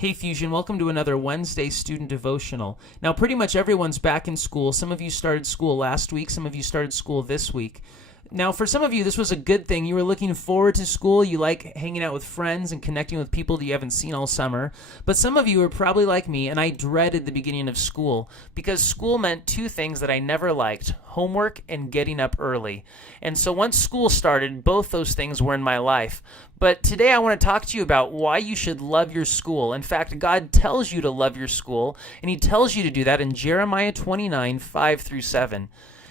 Hey Fusion, welcome to another Wednesday student devotional. Now, pretty much everyone's back in school. Some of you started school last week, some of you started school this week. Now, for some of you, this was a good thing. You were looking forward to school. You like hanging out with friends and connecting with people that you haven't seen all summer. But some of you are probably like me, and I dreaded the beginning of school because school meant two things that I never liked: homework and getting up early. And so once school started, both those things were in my life. But today I want to talk to you about why you should love your school. In fact, God tells you to love your school, and He tells you to do that in Jeremiah 29, 5 through 7.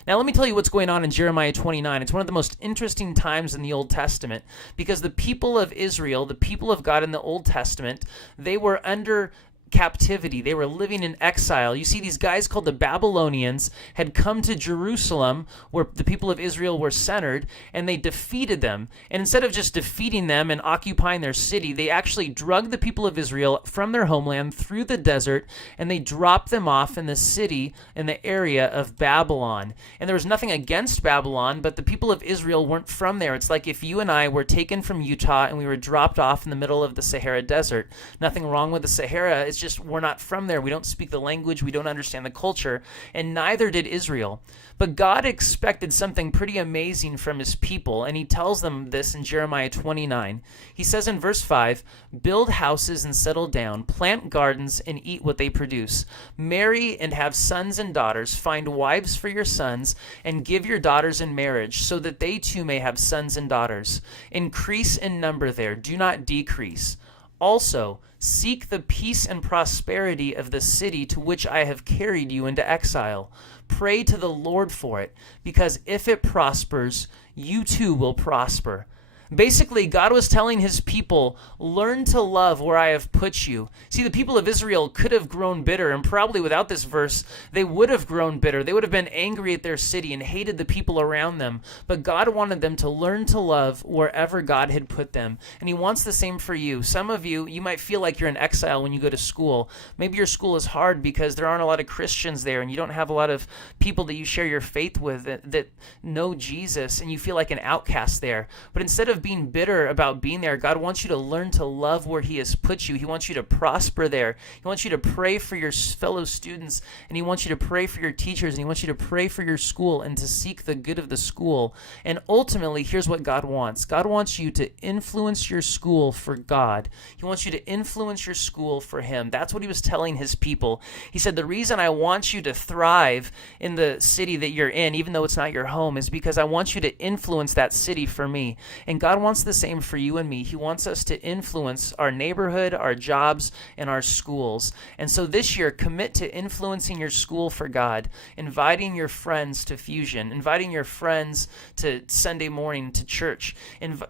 Now, let me tell you what's going on in Jeremiah 29. It's one of the most interesting times in the Old Testament because the people of Israel, the people of God in the Old Testament, they were under captivity. They were living in exile. You see, these guys called the Babylonians had come to Jerusalem, where the people of Israel were centered, and they defeated them. And instead of just defeating them and occupying their city, they actually drugged the people of Israel from their homeland through the desert, and they dropped them off in the city in the area of Babylon. And there was nothing against Babylon, but the people of Israel weren't from there. It's like if you and I were taken from Utah and we were dropped off in the middle of the Sahara Desert. Nothing wrong with the Sahara. It's just we're not from there. We don't speak the language. We don't understand the culture, and neither did Israel. But God expected something pretty amazing from His people, and He tells them this in Jeremiah 29. He says in verse 5, "Build houses and settle down, plant gardens and eat what they produce. Marry and have sons and daughters, find wives for your sons, and give your daughters in marriage, so that they too may have sons and daughters. Increase in number there, do not decrease. Also, seek the peace and prosperity of the city to which I have carried you into exile. Pray to the Lord for it, because if it prospers, you too will prosper." Basically, God was telling His people, learn to love where I have put you. See, the people of Israel could have grown bitter, and probably without this verse, they would have grown bitter. They would have been angry at their city and hated the people around them. But God wanted them to learn to love wherever God had put them. And He wants the same for you. Some of you, you might feel like you're in exile when you go to school. Maybe your school is hard because there aren't a lot of Christians there, and you don't have a lot of people that you share your faith with that know Jesus, and you feel like an outcast there. But instead of being bitter about being there, God wants you to learn to love where He has put you. He wants you to prosper there. He wants you to pray for your fellow students, and He wants you to pray for your teachers, and He wants you to pray for your school and to seek the good of the school. And ultimately, here's what God wants. God wants you to influence your school for God. He wants you to influence your school for Him. That's what He was telling His people. He said, the reason I want you to thrive in the city that you're in, even though it's not your home, is because I want you to influence that city for me. And God wants the same for you and me. He wants us to influence our neighborhood, our jobs, and our schools. And so this year, commit to influencing your school for God, inviting your friends to Fusion, inviting your friends to Sunday morning to church,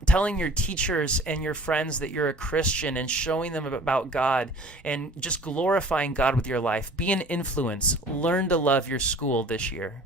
telling your teachers and your friends that you're a Christian and showing them about God, and just glorifying God with your life. Be an influence. Learn to love your school this year.